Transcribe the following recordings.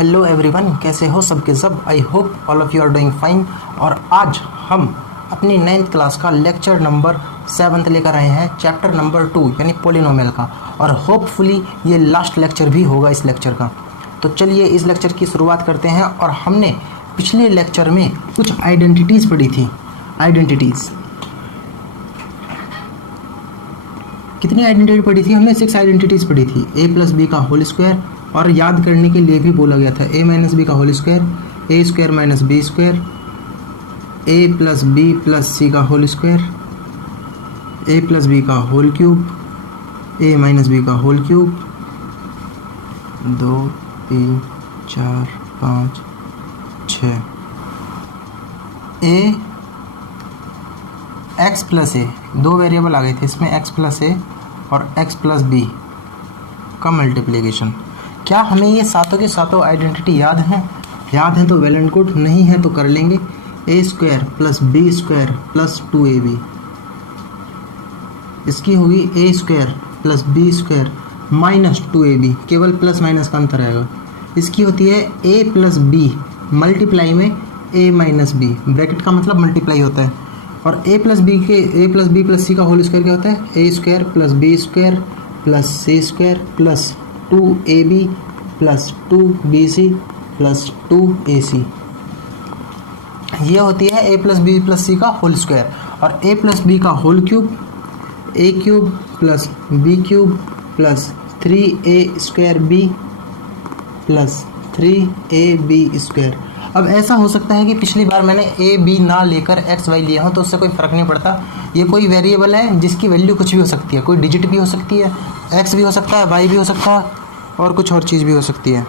Hello everyone, कैसे हो सबके सब। I hope all of you are doing fine. और आज हम अपनी 9th क्लास का लेक्चर नंबर 7 लेकर आए हैं, चैप्टर नंबर 2 यानी पोलिनोमियल का। और होपफुली ये लास्ट लेक्चर भी होगा इस लेक्चर का। तो चलिए इस लेक्चर की शुरुआत करते हैं। और हमने पिछले लेक्चर में कुछ आइडेंटिटीज़ पढ़ी थी। आइडेंटिटीज़ कितनी आइडेंटिटी पढ़ी थी हमने? 6 आइडेंटिटीज़ पढ़ी थी। a प्लस बी का होल स्क्वायर, और याद करने के लिए भी बोला गया था a माइनस बी का whole square, A square minus B square, a plus B plus C का whole square, a plus B का whole cube, a minus B का whole cube, 2 3 4 5 6, a x plus A, 2 variable आ गए थे इसमें, x plus A और x plus B का multiplication. क्या हमें ये सातों के सातों आइडेंटिटी याद हैं? याद हैं तो वेल एंड गुड, नहीं है तो कर लेंगे। A square plus B square plus 2ab, इसकी होगी A square plus B square minus 2ab, केवल प्लस माइनस का अंतर आएगा। इसकी होती है ए प्लस बी मल्टीप्लाई में ए माइनस बी, ब्रैकेट का मतलब मल्टीप्लाई होता है। और A plus B plus C का होल स्क्वायर क्या होता है? A square plus B square plus C square plus 2ab plus 2bc plus 2ac। ये होती है A plus B plus C का होल स्क्वायर। और ए प्लस बी का whole cube, A cube plus B cube plus 3a square B plus 3ab square. अब ऐसा हो सकता है कि पिछली बार मैंने ए बी ना लेकर एक्स वाई लिया हो, तो उससे कोई फ़र्क नहीं पड़ता। ये कोई वेरिएबल है जिसकी वैल्यू कुछ भी हो सकती है, कोई डिजिट भी हो सकती है, एक्स भी हो सकता है, वाई भी हो सकता है, और कुछ और चीज़ भी हो सकती है।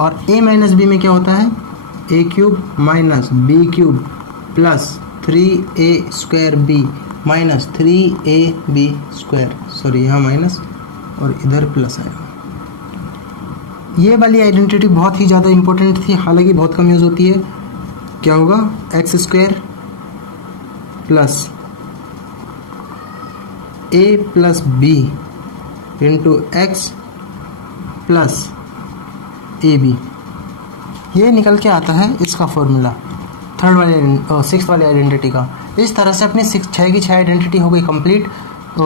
और a माइनस बी में क्या होता है? A cube minus B cube plus 3a square B minus 3ab square, sorry यहाँ माइनस और इधर प्लस आएगा। ये वाली आइडेंटिटी बहुत ही ज़्यादा इंपॉर्टेंट थी, हालांकि बहुत कम यूज़ होती है। क्या होगा? X square plus a plus b into x plus a b, ये निकल के आता है इसका फॉर्मूला सिक्स वाली आइडेंटिटी का। इस तरह से अपनी 6 की 6 आइडेंटिटी हो गई कंप्लीट।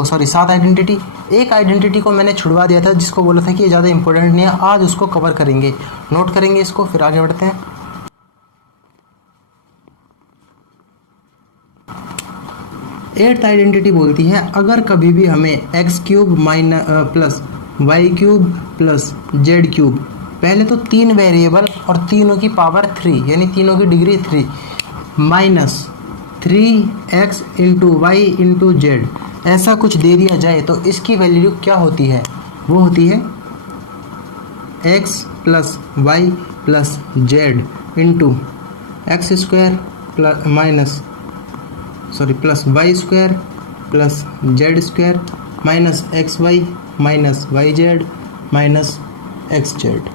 7 आइडेंटिटी। एक आइडेंटिटी को मैंने छुड़वा दिया था, जिसको बोला था कि ये ज़्यादा इंपॉर्टेंट नहीं है, आज उसको कवर करेंगे, नोट करेंगे इसको, फिर आगे बढ़ते हैं। 8th आइडेंटिटी बोलती है अगर कभी भी हमें x cube plus y cube plus z cube, पहले तो 3 वेरिएबल और तीनों की पावर 3 यानी तीनों की degree 3 minus 3x into y into z, ऐसा कुछ दे दिया जाए तो इसकी वैल्यू क्या होती है? वो होती है x plus y plus z into x square plus y square plus z square minus x y minus y z minus x z.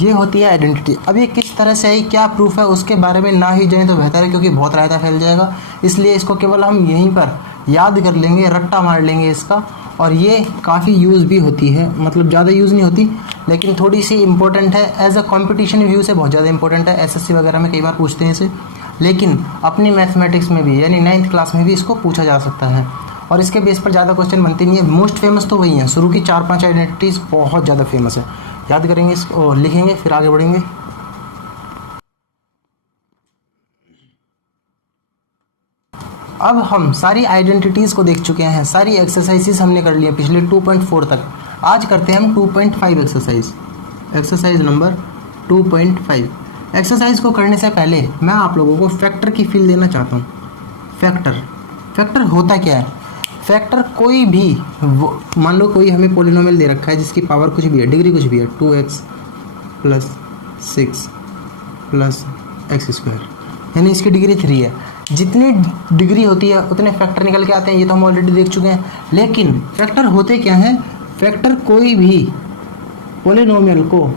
ये होती है आइडेंटिटी। अब ये किस तरह से आई, क्या प्रूफ है, उसके बारे में ना ही जाएं तो बेहतर है, क्योंकि बहुत रायता फैल जाएगा। इसलिए इसको केवल हम यहीं पर याद कर लेंगे, रट्टा मार लेंगे इसका। और ये काफ़ी यूज़ भी होती है, मतलब ज़्यादा यूज़ नहीं होती, लेकिन थोड़ी सी इंपॉर्टेंट है। एज अ कंपटीशन व्यू से बहुत ज़्यादा इंपॉर्टेंट है। एसएससी वगैरह में कई बार पूछते हैं इसे, लेकिन अपनी मैथमेटिक्स में भी यानी 9th क्लास में भी इसको पूछा जा सकता है। और इसके बेस पर ज़्यादा क्वेश्चन बनते नहीं है। मोस्ट फेमस तो वही हैं, शुरू की 4-5 आइडेंटिटीज़ बहुत ज़्यादा फेमस है। याद करेंगे इसको, लिखेंगे, फिर आगे बढ़ेंगे। अब हम सारी आइडेंटिटीज़ को देख चुके हैं, सारी एक्सरसाइजेस हमने कर ली हैं पिछले 2.4 तक। आज करते हैं हम 2.5 एक्सरसाइज नंबर 2.5। एक्सरसाइज को करने से पहले मैं आप लोगों को फैक्टर की फील देना चाहता हूँ। फैक्टर होता क्या है? फैक्टर कोई भी, मान लो कोई हमें पोलिनोमियल दे रखा है जिसकी पावर कुछ भी है, डिग्री कुछ भी है, 2x plus 6 plus x square, यानी इसकी डिग्री 3 है। जितनी डिग्री होती है उतने फैक्टर निकल के आते हैं, ये तो हम ऑलरेडी देख चुके हैं। लेकिन फैक्टर होते क्या हैं? फैक्टर कोई भी पोलिनोमियल को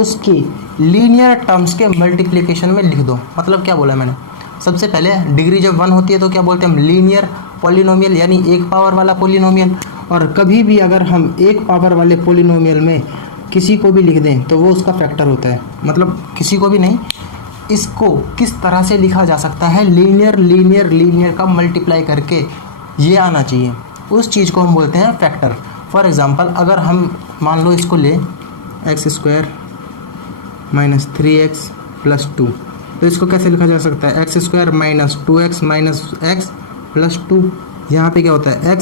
उसकी लीनियर टर्म्स के मल्टीप्लिकेशन में लिख दो। मतलब क्या बोला मैंने? सबसे पहले डिग्री जब 1 होती है तो क्या बोलते हैं हम? लीनियर पॉलिनोमियल, यानी एक पावर वाला पॉलिनोमियल। और कभी भी अगर हम एक पावर वाले पोलिनोमियल में किसी को भी लिख दें तो वो उसका फैक्टर होता है। मतलब किसी को भी नहीं, इसको किस तरह से लिखा जा सकता है, लीनियर लीनियर लीनियर का मल्टीप्लाई करके ये आना चाहिए, उस चीज़ को हम बोलते हैं फैक्टर। फॉर एग्जांपल अगर हम मान लो इसको ले x² माइनस 3x प्लस 2, तो इसको कैसे लिखा जा सकता है, x² minus 2x minus x plus 2। यहाँ पे क्या होता है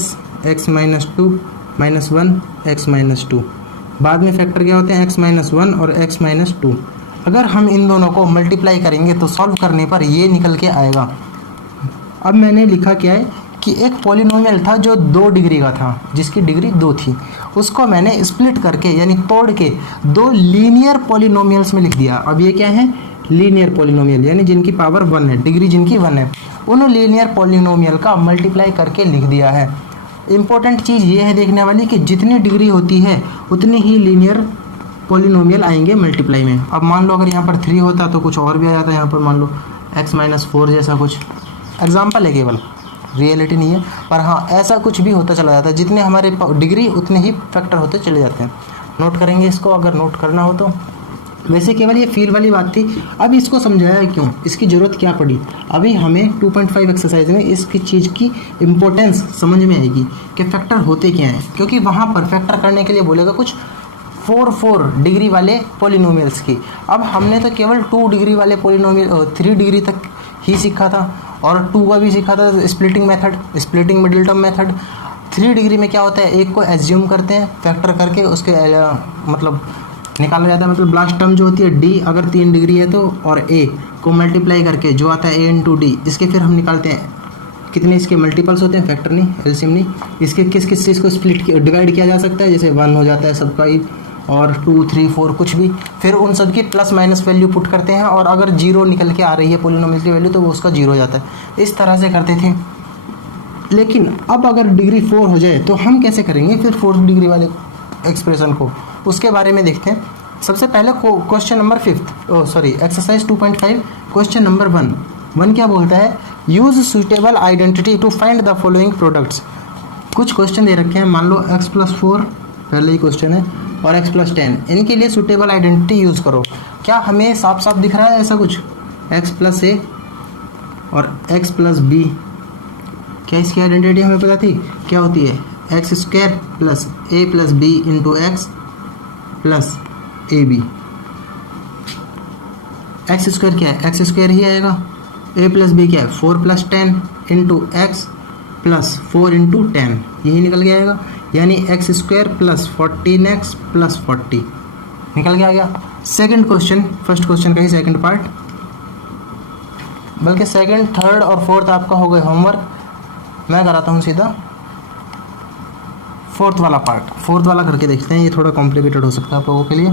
x minus 2 minus 1 x minus 2। बाद में फैक्टर क्या होते हैं x माइनस 1 और x माइनस 2। अगर हम इन दोनों को मल्टीप्लाई करेंगे तो सॉल्व करने पर ये निकल के आएगा। अब मैंने लिखा क्या है कि एक पॉलिनोमियल था जो 2 डिग्री का था, जिसकी डिग्री 2 थी, उसको मैंने स्प्लिट करके यानी तोड़ के 2 लीनियर पॉलिनोमियल्स में लिख दिया। अब ये क्या है, लीनियर पॉलिनोमियल, यानी जिनकी पावर 1 है, डिग्री जिनकी 1 है, उन लीनियर पॉलिनोमियल का मल्टीप्लाई करके लिख दिया है। इंपॉर्टेंट चीज़ ये है देखने वाली कि जितनी डिग्री होती है उतनी ही लीनियर पॉलिनोमियल आएंगे मल्टीप्लाई में। अब मान लो अगर यहाँ पर 3 होता तो कुछ और भी आ जाता, यहाँ पर मान लो x माइनस 4 जैसा कुछ। एग्जाम्पल है केवल, रियलिटी नहीं है, पर हाँ ऐसा कुछ भी होता चला जाता है। जितने हमारे डिग्री उतने ही फैक्टर होते चले जाते हैं। नोट करेंगे इसको अगर नोट करना हो तो। वैसे केवल ये फील वाली बात थी। अब इसको समझाया क्यों, इसकी ज़रूरत क्या पड़ी, अभी हमें 2.5 एक्सरसाइज में इसकी चीज़ की इम्पोर्टेंस समझ में आएगी कि फैक्टर होते क्या हैं। क्योंकि वहाँ पर फैक्टर करने के लिए बोलेगा कुछ 4 डिग्री वाले पोलिनोमियल्स की। अब हमने तो केवल 2 डिग्री वाले पोलिनोमियल 3 डिग्री तक ही सीखा था, और 2 का भी सीखा था splitting method, splitting middle term method. 3 degree में क्या होता है, एक को एज्यूम करते हैं फैक्टर करके, उसके मतलब निकाला जाता है, मतलब लास्ट टर्म जो होती है d अगर 3 डिग्री है तो, और a को मल्टीप्लाई करके जो आता है a इंटू डी, इसके फिर हम निकालते हैं कितने इसके मल्टीपल्स होते हैं, फैक्टर नहीं, एलसीएम नहीं, इसके किस किस चीज़ को स्प्लिट डिवाइड किया जा सकता है, जैसे 1 हो जाता है सबका ही, और 2 3 4 कुछ भी, फिर उन सब की प्लस माइनस वैल्यू पुट करते हैं, और अगर 0 निकल के आ रही है पोलिनोमियल की वैल्यू तो वो उसका 0 हो जाता है। इस तरह से करते थे। लेकिन अब अगर डिग्री 4 हो जाए तो हम कैसे करेंगे फिर 4 डिग्री वाले एक्सप्रेशन को, उसके बारे में देखते हैं। सबसे पहले question number 5 exercise 2.5 question number 1 क्या बोलता है, use suitable identity to find the following products. कुछ क्वेश्चन दे रखे हैं, मान लो x+4 पहले ही क्वेश्चन है और x+10, इनके लिए सुटेबल आइडेंटिटी यूज़ करो। क्या हमें साफ साफ दिख रहा है ऐसा कुछ, x+a और x+b, क्या इसकी आइडेंटिटी हमें पता थी, क्या होती है, x² plus a plus b into x plus a b. x² क्या है, x² ही आएगा, a प्लस बी क्या है 4 plus 10 into x plus 4 into 10, यही निकल के आएगा, यानी x² प्लस 14x प्लस 40 निकल के आ गया। सेकंड क्वेश्चन, फर्स्ट क्वेश्चन का ही सेकंड पार्ट, बल्कि सेकंड थर्ड और फोर्थ आपका हो गया होमवर्क, मैं कराता हूँ सीधा फोर्थ वाला पार्ट। फोर्थ वाला करके देखते हैं, ये थोड़ा कॉम्प्लिकेटेड हो सकता है आप लोगों के लिए।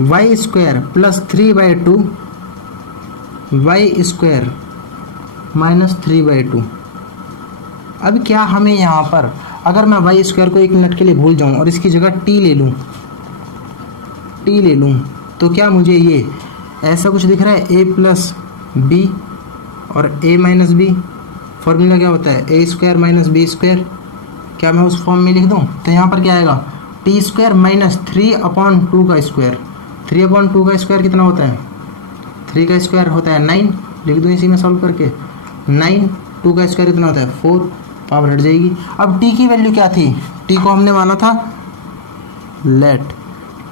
y² plus 3/2 y² minus 3/2। अब क्या हमें यहाँ पर अगर मैं y² को 1 मिनट के लिए भूल जाऊँ और इसकी जगह t ले लूँ तो क्या मुझे ये ऐसा कुछ दिख रहा है, a प्लस बी और a माइनस बी, फॉर्मूला क्या होता है a² माइनस b², क्या मैं उस फॉर्म में लिख दूँ तो यहाँ पर क्या आएगा t² माइनस 3/2 का स्क्वायर। 3/2 का स्क्वायर कितना होता है, 3 का स्क्वायर होता है 9, लिख दूँ इसी में सॉल्व करके, 9, 2 का स्क्वायर कितना होता है 4, पावर हट जाएगी। अब t की वैल्यू क्या थी, t को हमने माना था लेट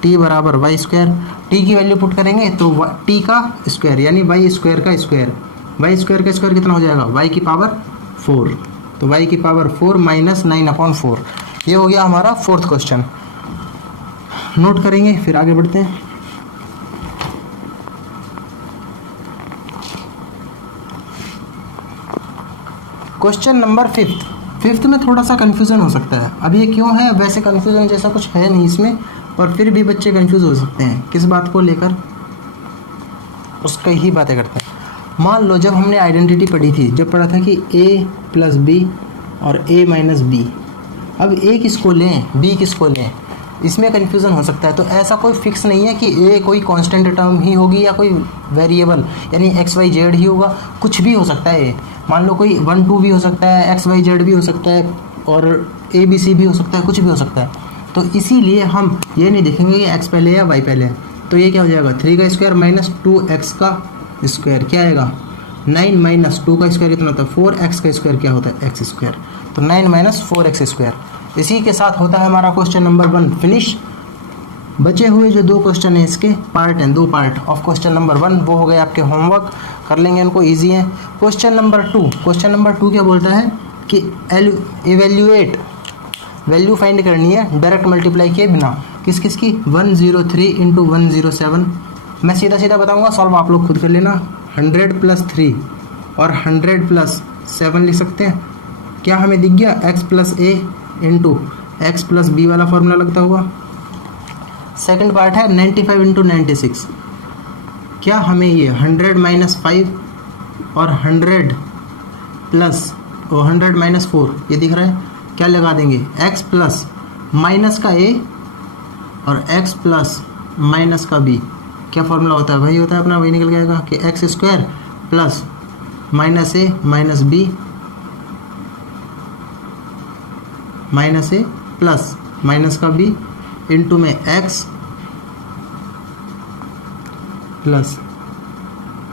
t बराबर y², t की वैल्यू पुट करेंगे तो t का स्क्वायर यानी y² का स्क्वायर, y² का स्क्वायर कितना हो जाएगा y की पावर 4, तो y की पावर 4 माइनस 9/4, ये हो गया हमारा फोर्थ क्वेश्चन। नोट करेंगे फिर आगे बढ़ते हैं। क्वेश्चन नंबर 5 में थोड़ा सा कन्फ्यूज़न हो सकता है। अब ये क्यों है, वैसे कन्फ्यूज़न जैसा कुछ है नहीं इसमें, पर फिर भी बच्चे कंफ्यूज हो सकते हैं किस बात को लेकर, उसकी ही बातें करते हैं। मान लो जब हमने आइडेंटिटी पढ़ी थी, जब पढ़ा था कि a प्लस बी और a माइनस बी, अब a किसको लें b किसको लें, इसमें कन्फ्यूज़न हो सकता है। तो ऐसा कोई फिक्स नहीं है कि a कोई कांस्टेंट टर्म ही होगी या कोई वेरिएबल यानी XYZ ही होगा, कुछ भी हो सकता है। मान लो कोई 1 2 भी हो सकता है, XYZ भी हो सकता है, और ए बी सी भी हो सकता है, कुछ भी हो सकता है। तो इसीलिए हम ये नहीं देखेंगे कि एक्स पहले या वाई पहले है। तो ये क्या हो जाएगा 3 का स्क्वायर माइनस 2x का स्क्वायर क्या आएगा 9 माइनस 2 का स्क्वायर कितना होता है 4x का स्क्वायर क्या होता है एक्स स्क्वायर। तो 9 माइनस 4x स्क्वायर। इसी के साथ होता है हमारा क्वेश्चन नंबर 1 फिनिश। बचे हुए जो 2 क्वेश्चन हैं इसके पार्ट हैं, 2 पार्ट ऑफ क्वेश्चन नंबर 1 वो हो गए आपके होमवर्क, कर लेंगे इनको, ईजी है। क्वेश्चन नंबर 2 क्या बोलता है कि इवेल्यूएट वैल्यू फाइंड करनी है डायरेक्ट मल्टीप्लाई किए बिना, किस किस की 103 इंटू 107। मैं सीधा सीधा बताऊंगा, सॉल्व आप लोग खुद कर लेना। 100 प्लस 3 और 100 प्लस 7 लिख सकते हैं। क्या हमें दिख गया x प्लस ए इंटू एक्स प्लस बी वाला फॉर्मूला लगता हुआ। सेकंड पार्ट है 95 इंटू 96। क्या हमें ये 100 माइनस 5 और 100 प्लस 100 माइनस 4 ये दिख रहा है, क्या लगा देंगे x प्लस माइनस का a और x प्लस माइनस का b। क्या फॉर्मूला होता है वही होता है अपना, वही निकल जाएगा कि एक्स स्क्वायर प्लस माइनस ए माइनस बी माइनस ए प्लस माइनस का बी इंटू में x प्लस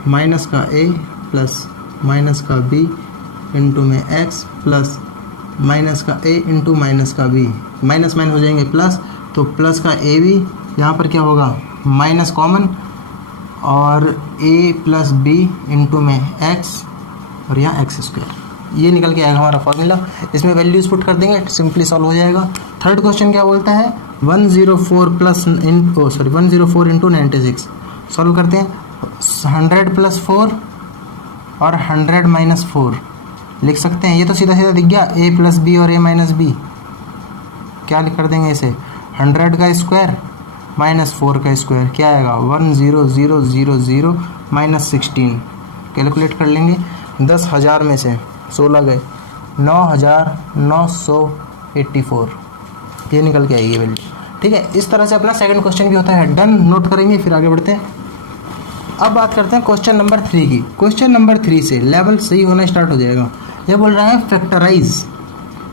माइनस का a प्लस माइनस का b इंटू में x प्लस माइनस का a इंटू माइनस का b। माइनस माइनस हो जाएंगे प्लस, तो प्लस का a भी यहाँ पर क्या होगा माइनस कॉमन और a प्लस बी इंटू में x और यहाँ एक्स स्क्वायर। ये निकल के आएगा हमारा फॉर्मूला। इसमें वैल्यूज पुट कर देंगे, सिंपली सॉल्व हो जाएगा। थर्ड क्वेश्चन क्या बोलता है 104 प्लस 104 इंटू 96। सॉल्व करते हैं 100 प्लस 4 और 100 माइनस 4 लिख सकते हैं। ये तो सीधा सीधा दिख गया a प्लस बी और a माइनस बी। क्या लिख कर देंगे इसे 100 का स्क्वायर माइनस 4 का स्क्वायर क्या आएगा 10000 माइनस 16। कैलकुलेट कर लेंगे 10,000 में से 16 गए 9,984 ये निकल के आएगी वैल्यू। ठीक है, इस तरह से अपना सेकंड क्वेश्चन भी होता है डन। नोट करेंगे फिर आगे बढ़ते हैं। अब बात करते हैं क्वेश्चन नंबर 3 की। क्वेश्चन नंबर 3 से लेवल सही होना स्टार्ट हो जाएगा। यह बोल रहा है फैक्टराइज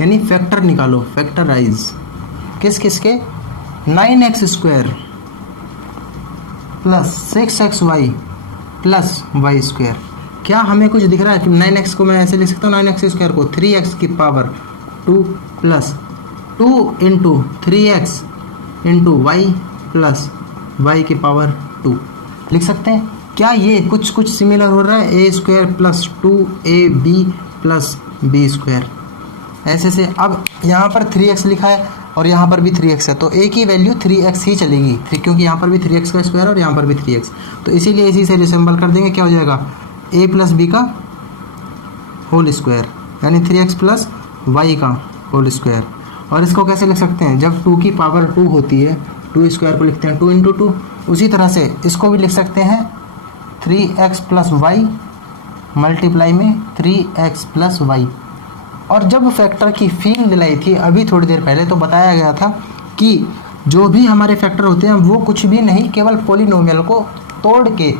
यानी फैक्टर निकालो। फैक्टराइज किस किस के 9x square plus 6xy plus y square. क्या हमें कुछ दिख रहा है कि 9x को मैं ऐसे लिख सकता हूँ 9x स्क्वायर को 3x की power 2 plus 2 into 3x into y plus y की पावर 2 लिख सकते हैं। क्या ये कुछ कुछ सिमिलर हो रहा है a square plus 2ab plus B square ऐसे से। अब यहाँ पर 3x लिखा है और यहाँ पर भी 3x है, तो a की वैल्यू 3x ही चलेगी क्योंकि यहाँ पर भी 3x का स्क्वायर और यहाँ पर भी 3x, तो इसीलिए इसी से रिसेंबल कर देंगे। क्या हो जाएगा a प्लस बी का होल स्क्वायर यानी 3x प्लस वाई का होल स्क्वायर। और इसको कैसे लिख सकते हैं जब 2 की पावर 2 होती है 2 स्क्वायर को लिखते हैं 2 इंटू 2। उसी तरह से इसको भी लिख सकते हैं 3x प्लस वाई मल्टीप्लाई में 3x प्लस वाई। और जब फैक्टर की फील्ड दिलाई थी अभी थोड़ी देर पहले तो बताया गया था कि जो भी हमारे फैक्टर होते हैं वो कुछ भी नहीं केवल पॉलिनोमियल को तोड़ के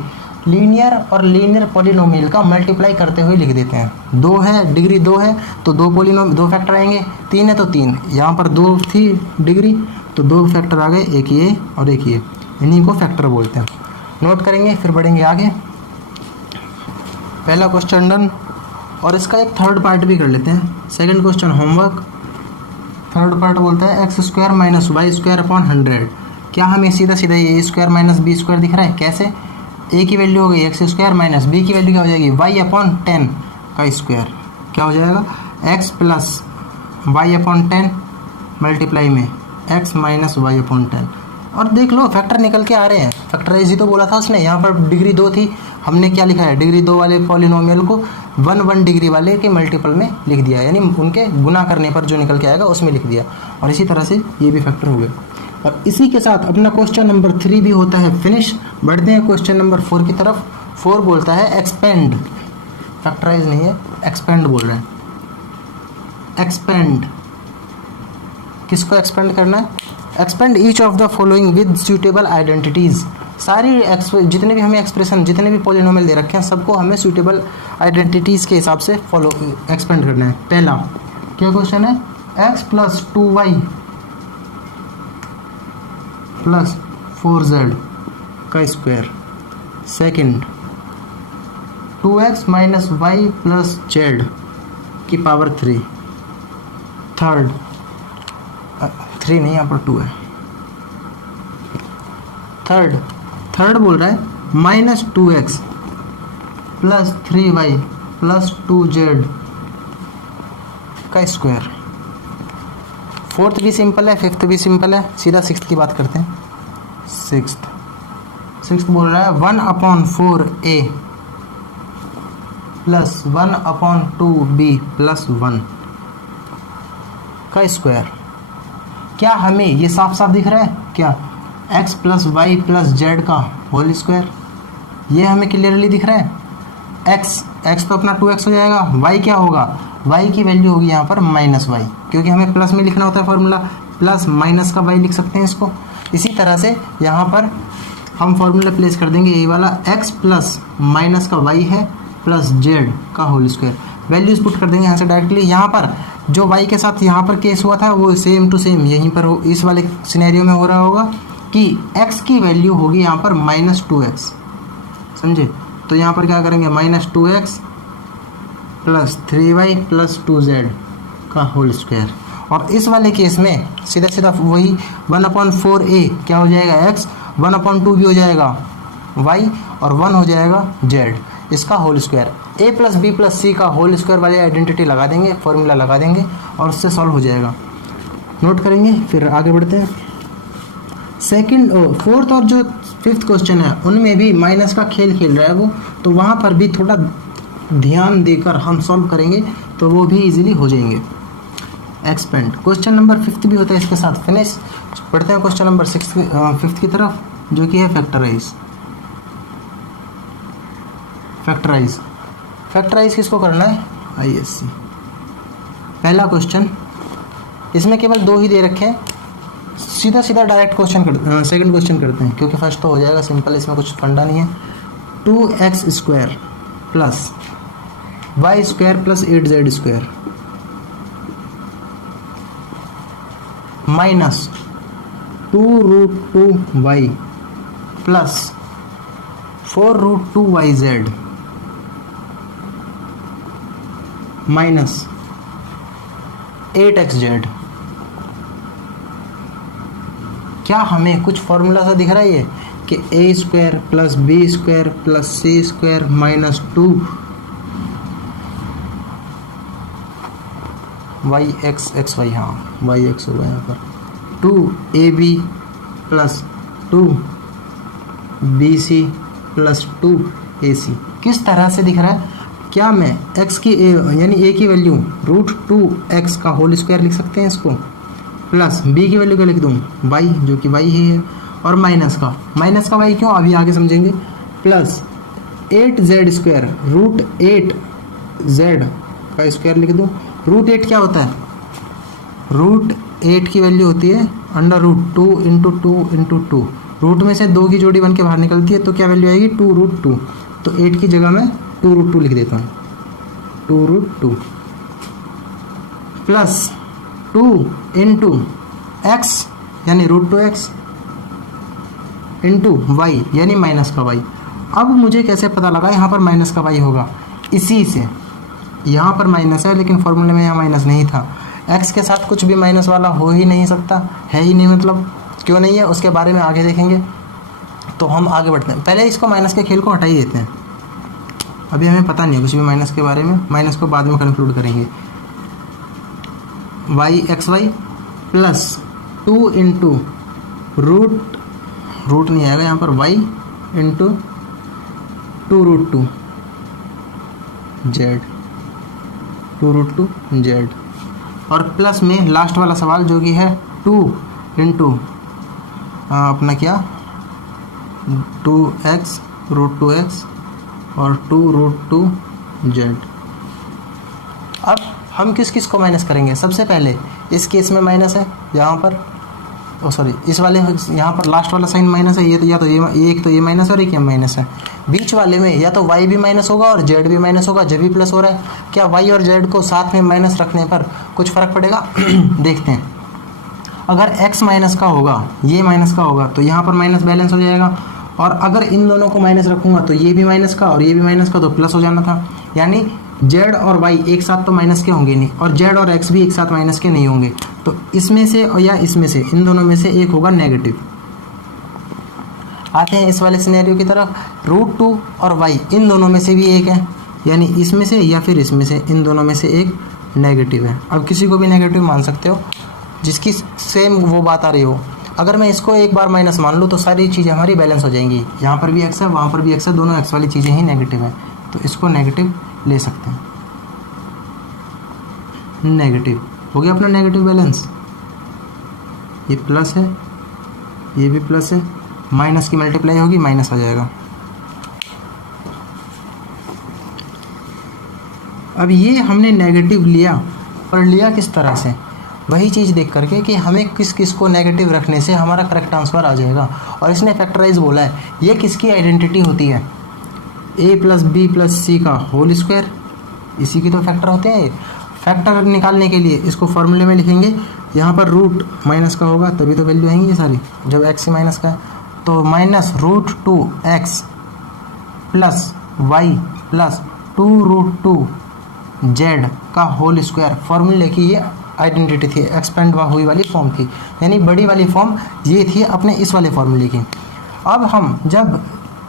लीनियर और लीनियर पॉलिनोमियल का मल्टीप्लाई करते हुए लिख देते हैं। 2 है डिग्री 2 है तो 2 फैक्टर आएंगे, 3 है तो 3, यहाँ पर 2 थी डिग्री तो 2 फैक्टर आ गए, एक ये और एक ये, इन्हीं को फैक्टर बोलते हैं। नोट करेंगे फिर बढ़ेंगे आगे। पहला क्वेश्चन डन और इसका एक थर्ड पार्ट भी कर लेते हैं। Second question homework. Third part बोलता है x square minus y square upon 100। क्या हमें सीधा सीधा ये a square minus B square दिख रहा है। कैसे a की वैल्यू हो गई एक्स स्क्वायर माइनस b की वैल्यू क्या हो जाएगी y अपॉन 10 का स्क्वायर। क्या हो जाएगा x plus y upon 10 multiply में x माइनस वाई अपॉन 10। और देख लो फैक्टर निकल के आ रहे हैं। फैक्टराइज ही तो बोला था उसने। यहाँ पर डिग्री 2 थी, हमने क्या लिखा है डिग्री 2 वाले पॉलिनोमियल को 1 डिग्री वाले के मल्टीपल में लिख दिया, यानी उनके गुना करने पर जो निकल के आएगा उसमें लिख दिया। और इसी तरह से ये भी फैक्टर हो गए। और इसी के साथ अपना क्वेश्चन नंबर 3 भी होता है फिनिश। बढ़ते हैं क्वेश्चन नंबर 4 की तरफ। 4 बोलता है एक्सपेंड, फैक्टराइज नहीं है एक्सपेंड बोल रहे हैं। एक्सपेंड किसको एक्सपेंड करना है। Expand each of the following with suitable identities. सारी जितने भी हमें एक्सप्रेशन जितने भी पॉलिनोमियल दे रखे हैं सबको हमें सूटेबल आइडेंटिटीज़ के हिसाब से एक्सपेंड करना है। पहला क्या क्वेश्चन है x plus 2y plus 4z का square. Second 2x minus y plus z की पावर 3। थर्ड 3 नहीं, यहाँ पर 2 है। थर्ड बोल रहा है minus 2x plus 3y plus 2z का स्क्वायर। फोर्थ भी सिंपल है, फिफ्थ भी सिंपल है, सीधा सिक्स्थ की बात करते हैं। सिक्स्थ बोल रहा है 1/4a प्लस 1/2b प्लस 1 का स्क्वायर। क्या हमें ये साफ साफ दिख रहा है क्या? x plus y plus z का होल स्क्वायर, ये हमें क्लियरली दिख रहा है। x तो अपना 2x हो जाएगा, y क्या होगा? y की वैल्यू होगी यहाँ पर माइनस वाई, क्योंकि हमें प्लस में लिखना होता है फॉर्मूला, प्लस माइनस का y लिख सकते हैं इसको। इसी तरह से यहाँ पर हम फॉर्मूला प्लेस कर देंगे, यही वाला x प्लस माइनस का y है प्लस जेड का होल स्क्वायर। वैल्यूज पुट कर देंगे यहाँ से डायरेक्टली। यहाँ पर जो y के साथ यहाँ पर केस हुआ था वो सेम टू सेम यहीं पर हो, इस वाले सिनेरियो में हो रहा होगा कि x की वैल्यू होगी यहाँ पर -2x, समझे? तो यहाँ पर क्या करेंगे, -2x plus 3y plus 2z का होल स्क्वायर। और इस वाले केस में सीधा सीधा वही 1/4a क्या हो जाएगा x, 1/2 भी हो जाएगा y और 1 हो जाएगा z, इसका whole square. a plus B plus C का होल स्क्वायर वाली आइडेंटिटी लगा देंगे, फॉर्मूला लगा देंगे और उससे सॉल्व हो जाएगा। नोट करेंगे, फिर आगे बढ़ते हैं। फोर्थ और जो फिफ्थ क्वेश्चन है उनमें भी माइनस का खेल खेल रहा है वो, तो वहाँ पर भी थोड़ा ध्यान देकर हम सॉल्व करेंगे तो वो भी इजीली हो जाएंगे। एक्सपेंड क्वेश्चन नंबर 5 भी होता है इसके साथ। फिनिश पढ़ते हैं क्वेश्चन नंबर 5 की तरफ, जो कि है फैक्टराइज किसको करना है? ISC। पहला क्वेश्चन, इसमें केवल 2 ही दे रखे हैं, सीधा डायरेक्ट सेकंड क्वेश्चन करते हैं, क्योंकि फर्स्ट तो हो जाएगा सिंपल, इसमें कुछ फंडा नहीं है। 2x square plus y square plus 8z square minus 2√2y plus 4√2yz minus 8xz। क्या हमें कुछ फॉर्मूला सा दिख रहा है ये कि a square plus B square plus C square minus 2 yx y, हाँ yx होगा यहाँ पर, 2ab plus 2bc plus 2ac। किस तरह से दिख रहा है? क्या मैं x की यानी a की वैल्यू √2x का होल स्क्वायर लिख सकते हैं इसको, प्लस b की वैल्यू क्या लिख दूँ, y, जो कि y ही है, और माइनस का y क्यों अभी आगे समझेंगे, प्लस 8z स्क्वायर √8z का स्क्वायर लिख दूँ। √8 क्या होता है? √8 की वैल्यू होती है √2 × 2 × 2। रूट में से 2 की जोड़ी बन के बाहर निकलती है, तो क्या वैल्यू आएगी 2√2। तो 8 की जगह मैं 2√2 लिख देता हूँ, 2√2 प्लस 2 × x यानी √2x इंटू y यानी माइनस का y। अब मुझे कैसे पता लगा यहाँ पर माइनस का y होगा? इसी से, यहाँ पर माइनस है लेकिन फॉर्मूले में यहाँ माइनस नहीं था। x के साथ कुछ भी माइनस वाला हो ही नहीं सकता, है ही नहीं, मतलब क्यों नहीं है उसके बारे में आगे देखेंगे। तो हम आगे बढ़ते हैं, पहले इसको माइनस के खेल को हटा ही देते हैं, अभी हमें पता नहीं है कुछ भी माइनस के बारे में, माइनस को बाद में कंक्लूड करेंगे। yxy प्लस 2 × रूट नहीं आएगा यहाँ पर, y × 2√2z और प्लस में लास्ट वाला सवाल जो कि है 2 × अपना क्या 2x √2x और 2√2z। अब हम किस को माइनस करेंगे? सबसे पहले इस केस में माइनस है यहाँ पर, इस वाले यहाँ पर लास्ट वाला साइन माइनस है, ये तो ये एक तो ये माइनस है और एक ये माइनस है। बीच वाले में या तो y भी माइनस होगा और z भी माइनस होगा, जब भी प्लस हो रहा है। क्या y और z को साथ में माइनस रखने पर कुछ फ़र्क पड़ेगा? देखते हैं। अगर x माइनस का होगा, ये माइनस का होगा, तो यहाँ पर माइनस बैलेंस हो जाएगा, और अगर इन दोनों को माइनस रखूँगा तो ये भी माइनस का और ये भी माइनस का, तो प्लस हो जाना था। यानी z और y एक साथ तो माइनस के होंगे नहीं, और z और x भी एक साथ माइनस के नहीं होंगे, तो इसमें से और या इसमें से, इन दोनों में से एक होगा नेगेटिव। आते हैं इस वाले सिनेरियो की तरफ। √2 और y इन दोनों में से भी एक है, यानी इसमें से या फिर इसमें से, इन दोनों में से एक नेगेटिव है। अब किसी को भी नेगेटिव मान सकते हो जिसकी सेम वो बात आ रही हो। अगर मैं इसको एक बार माइनस मान लूँ तो सारी चीज़ें हमारी बैलेंस हो जाएंगी। यहाँ पर भी x है, वहाँ पर भी x है, दोनों x वाली चीज़ें ही नेगेटिव है, तो इसको नेगेटिव ले सकते हैं। नेगेटिव हो गया अपना नेगेटिव बैलेंस। ये प्लस है, ये भी प्लस है, माइनस की मल्टीप्लाई होगी, माइनस आ जाएगा। अब ये हमने नेगेटिव लिया, और लिया किस तरह से? वही चीज़ देख करके कि हमें किस किस को नेगेटिव रखने से हमारा करेक्ट आंसर आ जाएगा। और इसने फैक्टराइज बोला है, ये किसकी आइडेंटिटी होती है? a + b + c का होल स्क्वायर, इसी की तो फैक्टर होते हैं। फैक्टर निकालने के लिए इसको फॉर्मूले में लिखेंगे। यहाँ पर रूट माइनस का होगा तभी तो वैल्यू आएंगी ये सारी, जब x से माइनस का है, तो -√2x + y + 2√2z का होल स्क्वायर। फॉर्मूले की ये आइडेंटिटी थी, एक्सपेंड हुई वाली फॉर्म थी, यानी बड़ी वाली फॉर्म ये थी अपने इस वाले फॉर्मूले की। अब हम जब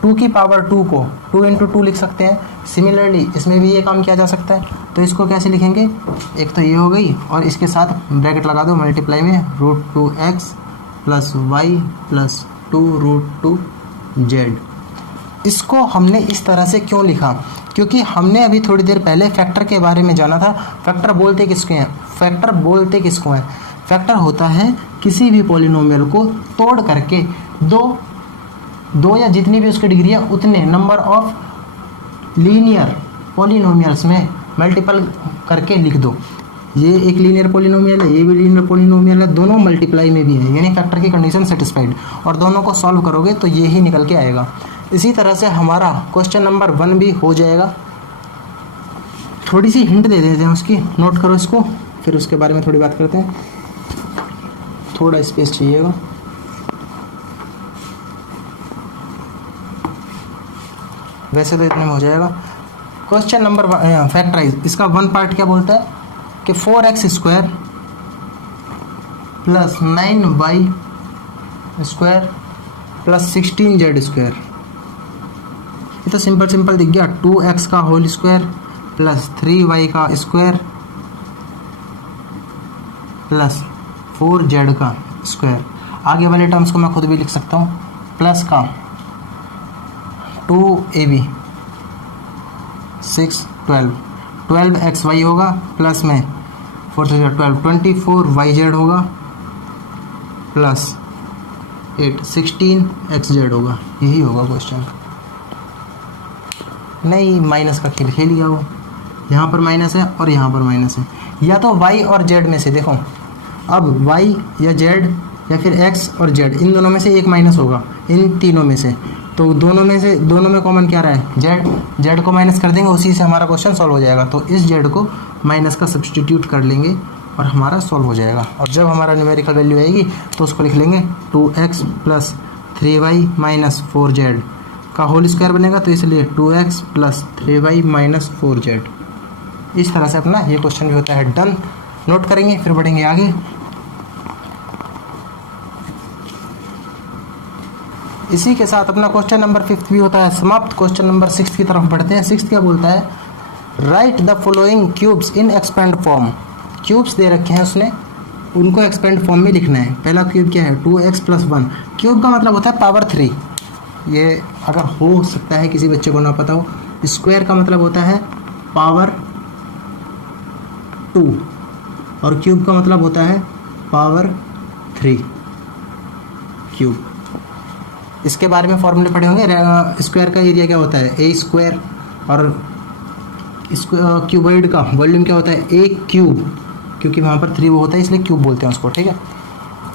2 की पावर 2 को 2 × 2 लिख सकते हैं, सिमिलरली इसमें भी ये काम किया जा सकता है। तो इसको कैसे लिखेंगे? एक तो ये हो गई, और इसके साथ ब्रैकेट लगा दो मल्टीप्लाई में, √2x + y + 2√2z। इसको हमने इस तरह से क्यों लिखा? क्योंकि हमने अभी थोड़ी देर पहले फैक्टर के बारे में जाना था। फैक्टर बोलते किसको हैं? फैक्टर बोलते किसको हैं? फैक्टर होता है किसी भी पॉलिनोमियल को तोड़ करके दो या जितनी भी उसकी डिग्री है उतने नंबर ऑफ लीनियर पॉलिनोमियल्स में मल्टीपल करके लिख दो। ये एक लीनियर पॉलिनोमियल है, ये भी लीनियर पॉलिनोमियल है, दोनों मल्टीप्लाई में भी है, यानी फैक्टर की कंडीशन सेटिस्फाइड, और दोनों को सॉल्व करोगे तो ये ही निकल के आएगा। इसी तरह से हमारा क्वेश्चन नंबर 1 भी हो जाएगा। थोड़ी सी हिंट दे देते हैं उसकी, नोट करो इसको, फिर उसके बारे में थोड़ी बात करते हैं। थोड़ा स्पेस चाहिएगा। वैसे तो इतने में हो जाएगा। क्वेश्चन नंबर फैक्टराइज, इसका 1 पार्ट क्या बोलता है कि 4x² + 9y² + 16z²। ये तो सिंपल दिख गया। 2x का होल स्क्वायर + 3y का स्क्वायर + 4z का स्क्वायर। आगे वाले टर्म्स को मैं खुद भी लिख सकता हूँ, प्लस का 2ab 6 12xy होगा, प्लस में 4 से 12 24yz होगा, प्लस 8 16xz होगा। यही होगा क्वेश्चन। नहीं, माइनस का खेल खेल लिया वो, यहाँ पर माइनस है और यहाँ पर माइनस है। या तो y और z में से देखो, अब y या z या फिर x और z, इन दोनों में से एक माइनस होगा, इन तीनों में से। तो दोनों में कॉमन क्या रहा है? z को माइनस कर देंगे, उसी से हमारा क्वेश्चन सॉल्व हो जाएगा। तो इस z को माइनस का सब्सटीट्यूट कर लेंगे और हमारा सॉल्व हो जाएगा। और जब हमारा न्यूमेरिकल वैल्यू आएगी तो उसको लिख लेंगे 2x + 3y - 4z का होल स्क्वायर बनेगा, तो इसलिए 2x + 3y - 4z। इस तरह से अपना ये क्वेश्चन भी होता है डन। नोट करेंगे, फिर बढ़ेंगे आगे। इसी के साथ अपना क्वेश्चन नंबर 5 भी होता है समाप्त। क्वेश्चन नंबर 6 की तरफ बढ़ते हैं। 6 क्या बोलता है? Write the following cubes in expand form. Cubes दे रखे हैं उसने, उनको एक्सपेंड फॉर्म में लिखना है। पहला क्यूब क्या है? 2x + 1। क्यूब का मतलब होता है पावर 3। ये अगर हो सकता है किसी बच्चे को ना पता हो। स्क्वायर का मतलब होता है पावर 2, और क्यूब का मतलब होता है पावर 3 क्यूब। इसके बारे में फॉर्मूले पढ़े होंगे। स्क्वायर का एरिया क्या होता है? a², और क्यूबॉइड का वॉल्यूम क्या होता है? a³, क्योंकि वहाँ पर 3 वो होता है इसलिए क्यूब बोलते हैं उसको, ठीक है।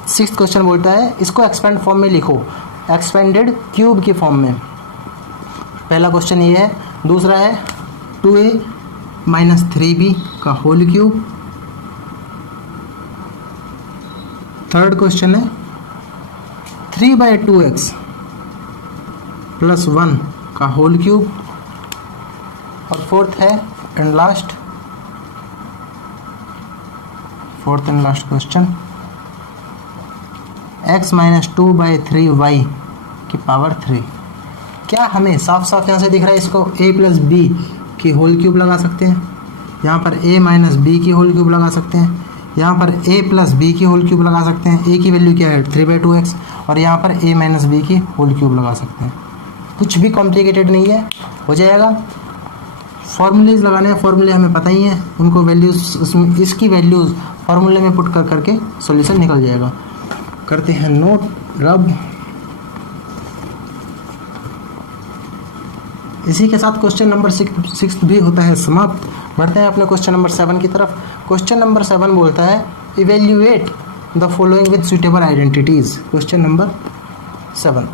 6th क्वेश्चन बोलता है इसको एक्सपेंड फॉर्म में लिखो, एक्सपेंडेड क्यूब की फॉर्म में। पहला क्वेश्चन ये है। दूसरा है 2a - 3b का होल क्यूब थर्ड क्वेश्चन है 3/2x प्लस 1 का होल क्यूब, और fourth and last question x minus 2/3y की पावर 3। क्या हमें साफ साफ यहाँ से दिख रहा है, इसको a प्लस बी की होल क्यूब लगा सकते हैं, यहाँ पर a माइनस बी की होल क्यूब लगा सकते हैं, यहाँ पर a प्लस बी की होल क्यूब लगा सकते हैं, a की वैल्यू क्या है 3/2x, और यहाँ पर a माइनस बी की होल क्यूब लगा सकते हैं। कुछ भी कॉम्प्लिकेटेड नहीं है, हो जाएगा। फॉर्मूलेज लगाने हैं, फॉर्मूले हमें पता ही है, उनको वैल्यूज उसमें इसकी वैल्यूज़ फार्मूले में पुट कर करके सॉल्यूशन निकल जाएगा। करते हैं नोट रब। इसी के साथ क्वेश्चन नंबर 6 भी होता है समाप्त। बढ़ते हैं अपने क्वेश्चन नंबर 7 की तरफ। क्वेश्चन नंबर 7 बोलता है evaluate the following with suitable identities. Question number 7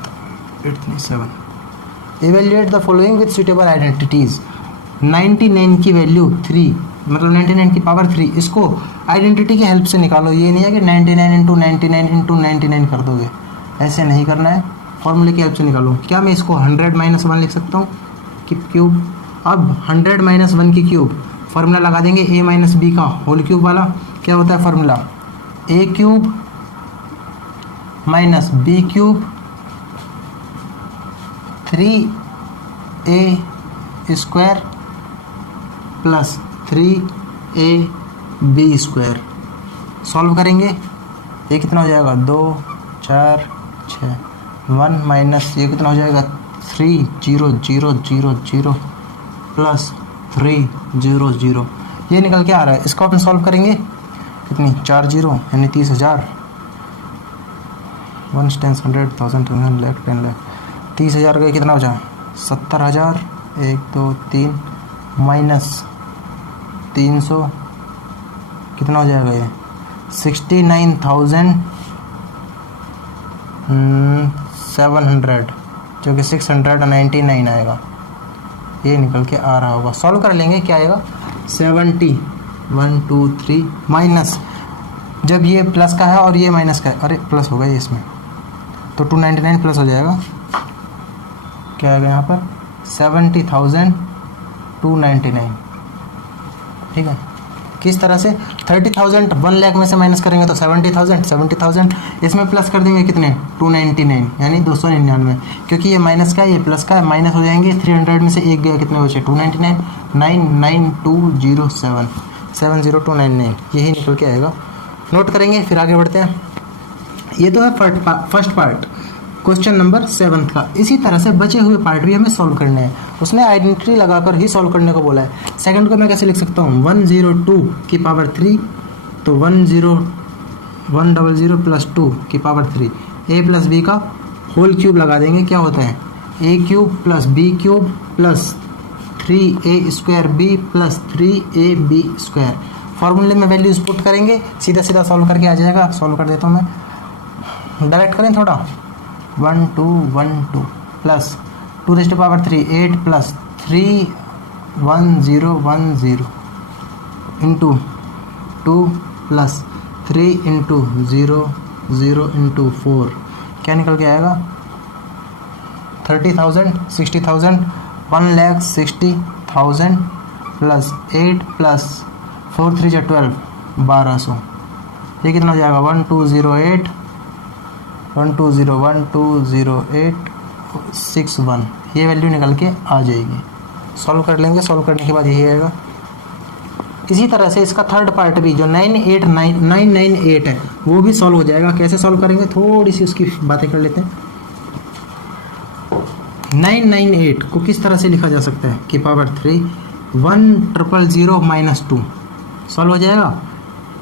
evaluate the following with suitable identities. 99 की वैल्यू 3, मतलब 99 की पावर 3, इसको आइडेंटिटी की हेल्प से निकालो। ये नहीं है कि 99 इंटू 99 कर दोगे, ऐसे नहीं करना है, फॉर्मूले की हेल्प से निकालो। क्या मैं इसको 100 माइनस 1 लिख सकता हूँ कि क्यूब। अब 100 माइनस 1 की क्यूब फार्मूला लगा देंगे a माइनस बी का होल क्यूब वाला। क्या होता है formula, a cube minus B cube 3a square plus 3ab square. Solve करेंगे, ये कितना हो जाएगा 2 4 6, 1 माइनस ये कितना हो जाएगा 3 0 0 0 0 प्लस 3 0 0, ये निकल के आ रहा है। इसको अपन सॉल्व करेंगे, कितनी 4 0 यानी 30,000, 1 10 100 1000 10 लाख 10 लाख, 30,000 का कितना हो जाए 70,000, 1 2 3 माइनस 300 कितना हो जाएगा ये 69,700, जो कि 699 आएगा। ये निकल के आ रहा होगा, सॉल्व कर लेंगे। क्या आएगा 70 1 2 3 माइनस, जब ये प्लस का है और ये माइनस का है, अरे प्लस होगा ये इसमें, तो 299 प्लस हो जाएगा। क्या आएगा यहाँ पर 70,299। ठीक है, किस तरह से 30,000 1 लाख में से माइनस करेंगे तो 70,000, इसमें प्लस कर देंगे कितने 299 यानी 299, क्योंकि ये माइनस का है ये प्लस का है, माइनस हो जाएंगे। 300 में से एक गया, कितने बचे 299, 99207 70299, यही निकल के आएगा। नोट करेंगे फिर आगे बढ़ते हैं। ये तो है फर्स्ट पार्ट क्वेश्चन नंबर 7 का। इसी तरह से बचे हुए पार्ट भी हमें सॉल्व करने हैं, उसने आइडेंटिटी लगाकर ही सॉल्व करने को बोला है। सेकंड को मैं कैसे लिख सकता हूँ 102 की पावर 3, तो 100 प्लस 2 की पावर 3, a प्लस बी का होल क्यूब लगा देंगे। क्या होता है a cube plus B cube plus 3a square b plus 3ab square. फॉर्मूले में वैल्यूज पुट करेंगे, सीधा सीधा सॉल्व करके आ जाएगा। सॉल्व कर देता हूँ मैं, डायरेक्ट करें थोड़ा। 1 2 1 2 plus 2 raise to power 3 8 plus 3 1 0 1 0 into 2 plus 3 into 0 0 into 4, क्या निकल के आएगा 30,000 60,000 1,60,000 प्लस 8 प्लस 4 3 जा 12 1200, ये कितना हो जाएगा 1208 120861, ये वैल्यू निकल के आ जाएगी। सॉल्व कर लेंगे, सॉल्व करने के बाद यही आएगा। इसी तरह से इसका थर्ड पार्ट भी जो 998 है वो भी सॉल्व हो जाएगा। कैसे सॉल्व करेंगे, थोड़ी सी उसकी बातें कर लेते हैं। 998 को किस तरह से लिखा जा सकता है कि पावर 3 1,000 माइनस 2, सॉल्व हो जाएगा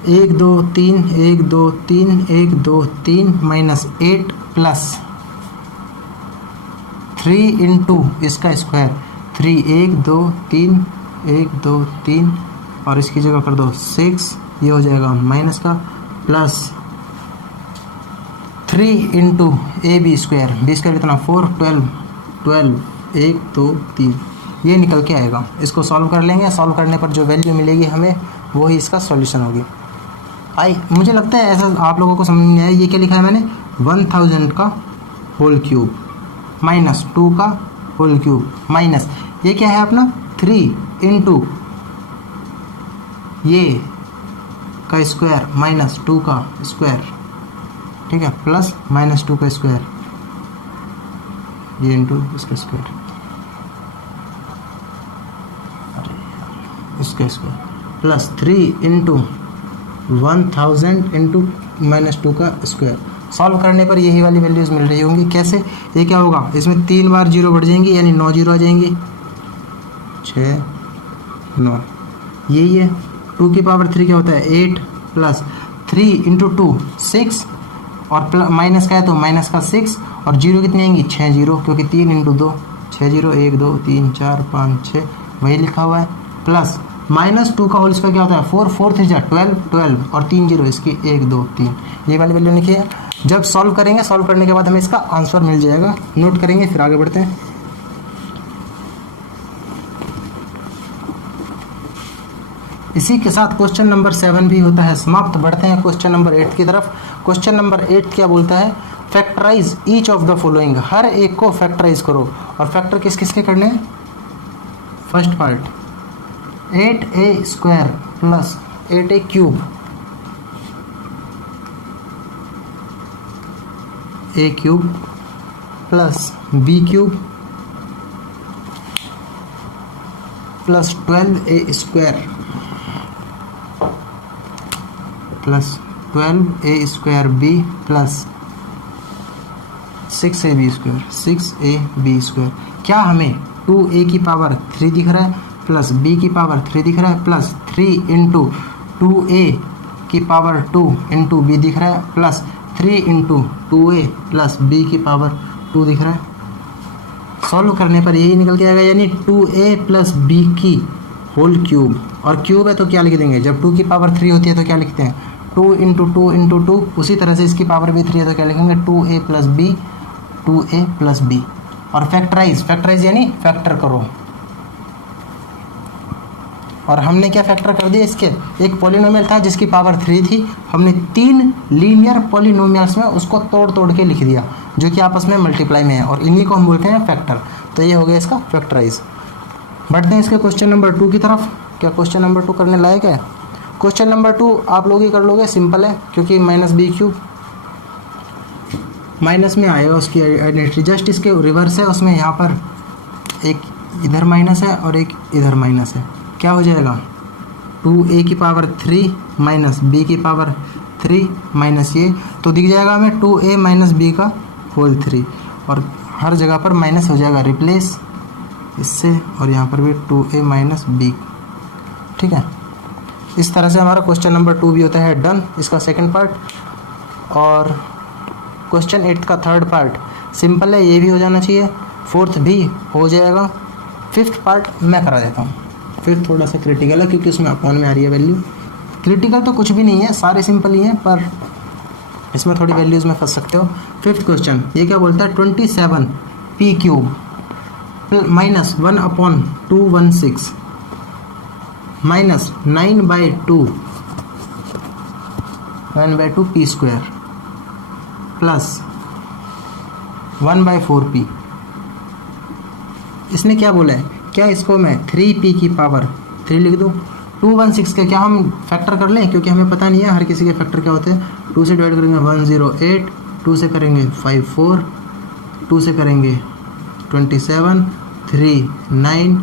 1 2 3 1 2 3 1 2 3 माइनस 8 प्लस 3 इंटू इसका स्क्वायर 3 1 2 3 1 2 3 और इसकी जगह कर दो 6, ये हो जाएगा माइनस का, plus 3 into a b square कितना 4 12 1 2 3, ये निकल के आएगा। इसको सॉल्व कर लेंगे, सॉल्व करने पर जो वैल्यू मिलेगी हमें वही इसका सॉल्यूशन होगी। मुझे लगता है ऐसा आप लोगों को समझ नहीं आया। ये क्या लिखा है मैंने, 1000 का होल क्यूब माइनस 2 का होल क्यूब माइनस ये क्या है अपना 3 इंटू ये का स्क्वायर माइनस 2 का स्क्वायर, ठीक है, प्लस माइनस 2 का स्क्वायर ये इंटू इसका स्क्वायर, इसका square plus 3 into 1000 into minus 2 का स्क्वायर। सॉल्व करने पर यही वाली वैल्यूज़ मिल रही होंगी। कैसे, ये क्या होगा, इसमें 3 बार 0 बढ़ जाएंगी यानी 9 जीरो आ जाएंगी, 6 9, यही है। 2 की पावर 3 क्या होता है 8 प्लस 3 इंटू 2 6 और माइनस का है तो माइनस का 6 और जीरो कितनी आएंगी 6 जीरो, क्योंकि 3 इंटू 2 6 जीरो 1 2 3 4 5 6 वही लिखा हुआ है, प्लस माइनस 2 का होल स्क्वायर क्या होता है 4 4 3 12 12 और 3 जीरो इसकी 1 2 3, ये वाली वैल्यू लिखी है। जब सॉल्व करेंगे, सॉल्व करने के बाद हमें इसका आंसर मिल जाएगा, नोट करेंगे फिर आगे बढ़ते हैं। इसी के साथ क्वेश्चन नंबर 7 भी होता है समाप्त। बढ़ते हैं क्वेश्चन नंबर 8 की तरफ। क्वेश्चन नंबर 8 क्या बोलता है, factorize each of the following, हर एक को फैक्टराइज करो। और फैक्टर किस किस के करने हैं, first part 8a square plus 8a cube, a cube plus b cube plus 12a square plus 12a square b plus 6ab square 6ab square. क्या हमें 2a की पावर 3 दिख रहा है प्लस b की पावर 3 दिख रहा है प्लस 3 इंटू 2a की पावर 2 इंटू b दिख रहा है plus 3 into 2a plus b की पावर 2 दिख रहा है। सॉल्व करने पर यही निकल के आएगा, यानी 2a प्लस b की होल क्यूब, और क्यूब है तो क्या लिख देंगे, जब 2 की पावर 3 होती है तो क्या लिखते हैं 2 इंटू 2 इंटू 2, उसी तरह से इसकी पावर भी 3 है तो क्या लिखेंगे 2a plus b 2a plus b। और फैक्टराइज, फैक्टराइज यानी फैक्टर करो, और हमने क्या फैक्टर कर दिया इसके, एक पॉलिनोमियल था जिसकी पावर 3 थी, हमने 3 लीनियर पॉलिनोमियल्स में उसको तोड़ तोड़ के लिख दिया जो कि आपस में मल्टीप्लाई में है, और इन्हीं को हम बोलते हैं फैक्टर। तो ये हो गया इसका फैक्टराइज। बढ़ते हैं इसके क्वेश्चन नंबर 2 की तरफ। क्या क्वेश्चन नंबर 2 करने लायक है? क्वेश्चन नंबर 2 आप लोग ही कर लोगे, सिंपल है, क्योंकि माइनस बी क्यूब माइनस में आएगा उसकी आइडेंटिटी, जस्ट इसके रिवर्स है, उसमें यहाँ पर एक इधर माइनस है और एक इधर माइनस है। क्या हो जाएगा 2a की पावर 3 माइनस b की पावर 3 माइनस ये, तो दिख जाएगा हमें 2a माइनस b का होल 3, और हर जगह पर माइनस हो जाएगा रिप्लेस इससे, और यहाँ पर भी 2a माइनस b, ठीक है। इस तरह से हमारा क्वेश्चन नंबर 2 भी होता है डन, इसका सेकंड पार्ट। और क्वेश्चन 8 का थर्ड पार्ट सिंपल है, ये भी हो जाना चाहिए, फोर्थ भी हो जाएगा, फिफ्थ पार्ट मैं करा देता हूँ। फिर थोड़ा सा क्रिटिकल है क्योंकि उसमें अपॉन में आ रही है वैल्यू, क्रिटिकल तो कुछ भी नहीं है, सारे सिंपल ही हैं, पर इसमें थोड़ी वैल्यूज़ में फंस सकते हो। फिफ्थ क्वेश्चन ये क्या बोलता है 27 p cube minus 1/216 minus 9/2 p square plus 1/4p। इसने क्या बोला है, क्या इसको मैं 3p की पावर 3 लिख दूँ, 216 के क्या हम फैक्टर कर लें, क्योंकि हमें पता नहीं है हर किसी के फैक्टर क्या होते हैं। 2 से डिवाइड करेंगे 108, 2 से करेंगे 54, 2 से करेंगे 27, 3 9,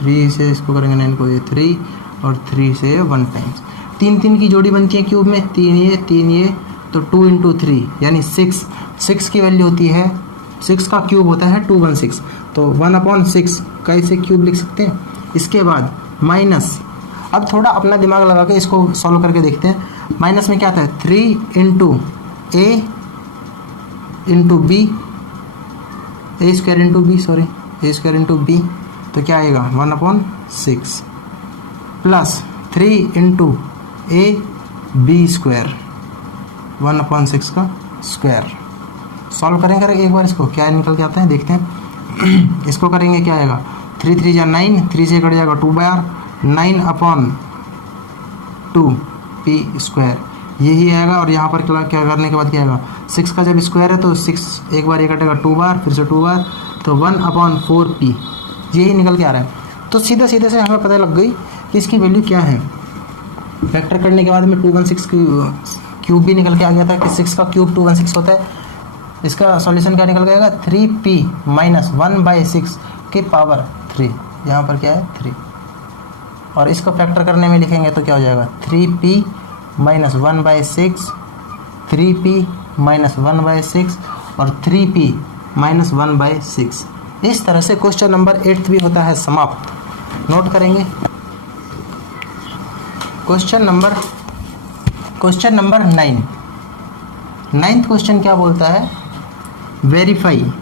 3 से इसको करेंगे 9 को ये 3, और 3 से 1 टाइम्स, 3 3 की जोड़ी बनती है क्यूब में, 3 ये तो 2 इंटू 3 यानी 6 की वैल्यू होती है, 6 का क्यूब होता है 216, तो 1/6 का इसे क्यूब लिख सकते हैं। इसके बाद माइनस, अब थोड़ा अपना दिमाग लगा के इसको सॉल्व करके देखते हैं। माइनस में क्या आता है 3 into a into b, a square into b, sorry a square into b, तो क्या आएगा 1/6 plus 3 into a b square 1/6 का स्क्वायर। सॉल्व करेंगे एक बार, इसको क्या निकल के आता है देखते हैं। इसको करेंगे क्या आएगा 3 3 जा 9, 3 से कट जाएगा 2/r, 9/2p², यही आएगा। और यहाँ पर क्या करने के बाद क्या आएगा, 6 का जब स्क्वायर है तो 6 एक बार ये कटेगा 2 बार, फिर से 2 बार, तो 1/4p, यही निकल के आ रहा है। तो सीधे सीधे से हमें पता लग गई कि इसकी वैल्यू क्या है। फैक्टर करने के बाद में 216 क्यूब भी निकल के आ गया था कि 6 का क्यूब 216 होता है। इसका सॉल्यूशन क्या निकल गया, 3p - 1/6 की पावर 3, यहाँ पर क्या है 3, और इसको फैक्टर करने में लिखेंगे तो क्या हो जाएगा 3p - 1/6, 3p - 1/6 और 3p - 1/6। इस तरह से क्वेश्चन नंबर 8 भी होता है समाप्त। नोट करेंगे। क्वेश्चन नंबर 9, 9th क्वेश्चन क्या बोलता है, वेरीफाई।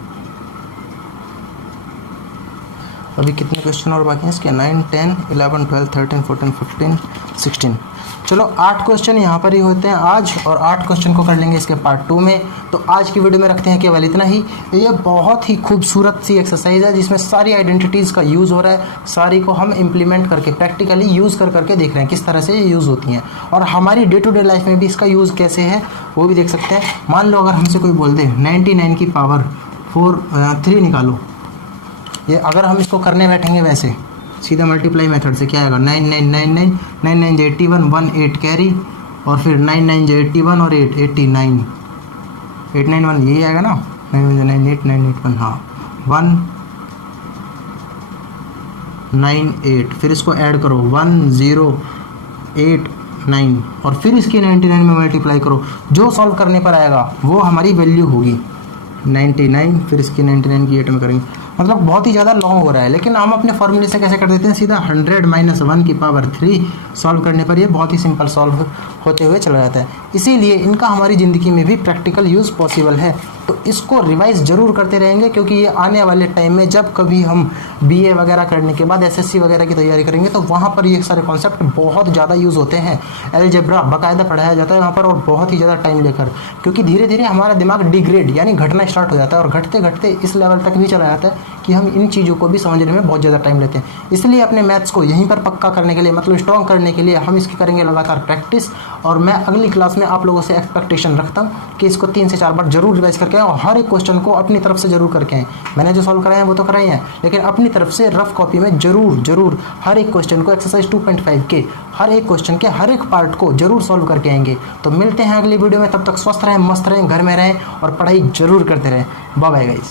अभी कितने क्वेश्चन और बाकी हैं इसके, 9, 10, 11, 12, 13, 14, 15, 16। चलो 8 क्वेश्चन यहाँ पर ही होते हैं आज, और 8 क्वेश्चन को कर लेंगे इसके पार्ट 2 में। तो आज की वीडियो में रखते हैं केवल इतना ही। ये बहुत ही खूबसूरत सी एक्सरसाइज है जिसमें सारी आइडेंटिटीज़ का यूज़ हो रहा है, सारी को हम इम्प्लीमेंट करके प्रैक्टिकली यूज़ करके देख रहे हैं किस तरह से ये यूज़ होती हैं, और हमारी डे टू डे लाइफ में भी इसका यूज़ कैसे है वो भी देख सकते हैं। मान लो अगर हमसे कोई बोल दे 99 की पावर 3 निकालो, ये अगर हम इसको करने बैठेंगे वैसे सीधा मल्टीप्लाई मेथड से क्या आएगा, 9999, 99 × 81, 18 कैरी, और फिर 99 × 81 और 8, 89, 891 यही आएगा ना, 998, 981, हाँ 198, फिर इसको ऐड करो 1089, और फिर इसकी 99 में मल्टीप्लाई करो, जो सॉल्व करने पर आएगा वो हमारी वैल्यू होगी 99, फिर इसकी 99 की 8 में करेंगे। मतलब बहुत ही ज़्यादा लॉन्ग हो रहा है, लेकिन हम अपने फॉर्मूले से कैसे कर देते हैं, सीधा 100 - 1 की पावर 3 सॉल्व करने पर ये बहुत ही सिंपल सॉल्व होते हुए चला जाता है। इसीलिए इनका हमारी ज़िंदगी में भी प्रैक्टिकल यूज़ पॉसिबल है। तो इसको रिवाइज ज़रूर करते रहेंगे, क्योंकि ये आने वाले टाइम में जब कभी हम BA वगैरह करने के बाद SSC वगैरह की तैयारी करेंगे तो वहाँ पर ये सारे कॉन्सेप्ट बहुत ज़्यादा यूज़ होते हैं। अलजेब्रा बाकायदा पढ़ाया जाता है वहाँ पर, और बहुत ही ज़्यादा टाइम लेकर, क्योंकि धीरे धीरे हमारा दिमाग डिग्रेड यानी घटना स्टार्ट हो जाता है, और घटते घटते इस लेवल तक भी चला जाता है कि हम इन चीज़ों को भी समझने में बहुत ज़्यादा टाइम लेते हैं। इसलिए अपने मैथ्स को यहीं पर पक्का करने के लिए, मतलब स्ट्रॉन्ग करने के लिए, हम इसकी करेंगे लगातार प्रैक्टिस। और मैं अगली क्लास में आप लोगों से एक्सपेक्टेशन रखता हूँ कि इसको 3 से 4 बार जरूर रिवाइज करके आएँ, और हर एक क्वेश्चन को अपनी तरफ से जरूर करके आएँ। मैंने जो सॉल्व कराए हैं वो तो कराए हैं, लेकिन अपनी तरफ से रफ कॉपी में जरूर हर एक क्वेश्चन को एक्सरसाइज 2.5 के हर एक क्वेश्चन के हर एक पार्ट को जरूर सॉल्व करके आएंगे। तो मिलते हैं अगली वीडियो में, तब तक स्वस्थ रहें, मस्त रहें, घर में रहें और पढ़ाई जरूर करते रहें। Bye bye guys.